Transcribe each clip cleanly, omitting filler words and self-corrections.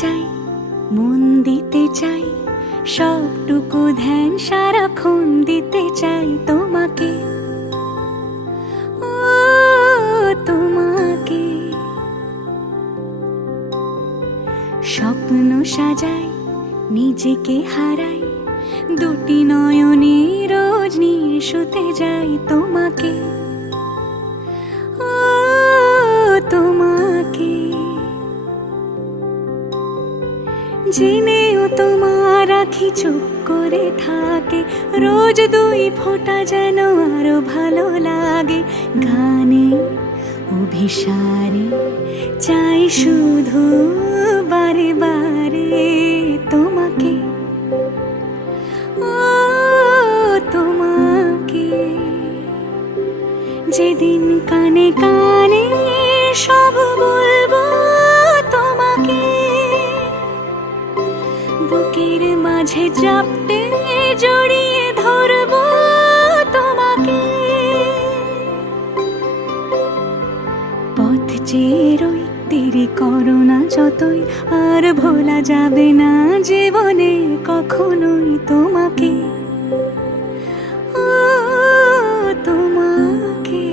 চাই, মন দিতে চাই, সবটুকু ধ্যান সারাক্ষণ দিতে চাই তোমাকে, ও তোমাকে। স্বপ্ন সাজাই, নিজেকে হারাই, দুটি নয়নে রোজ নিয়ে শুতে যাই তোমাকে, ও তোমাকে। জেনেও তোমার আখি চুপ করে থাকে, রোজ দুই ফোঁটা যেন আরো ভালো লাগে। গানে অভিসারে চাই শুধু বারে বারে তোমাকে, ও তোমাকে। যেদিন কানে কানে সব বলবো তোমাকে, বুকের মাঝে চাপতে জড়িয়ে ধরবো তোমাকে। পথ চেয়ে রই, দেরি করো না যতই, আর ভোলা যাবে না জীবনে কখনোই তোমাকে, ও তোমাকে।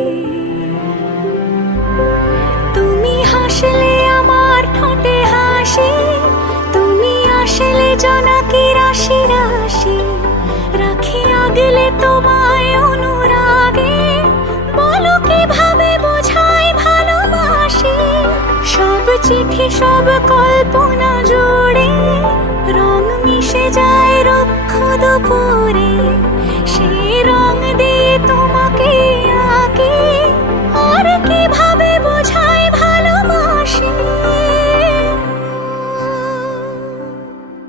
তুমি হাসলে আমার ঠোঁটে হাসি, তুমি আসলে জোনাকি রাশি রাশি, রাখি আগলে তোমায় অনুরাগে, বলো কিভাবে বোঝাই ভালোবাসি। সব চিঠি সব কল্পনা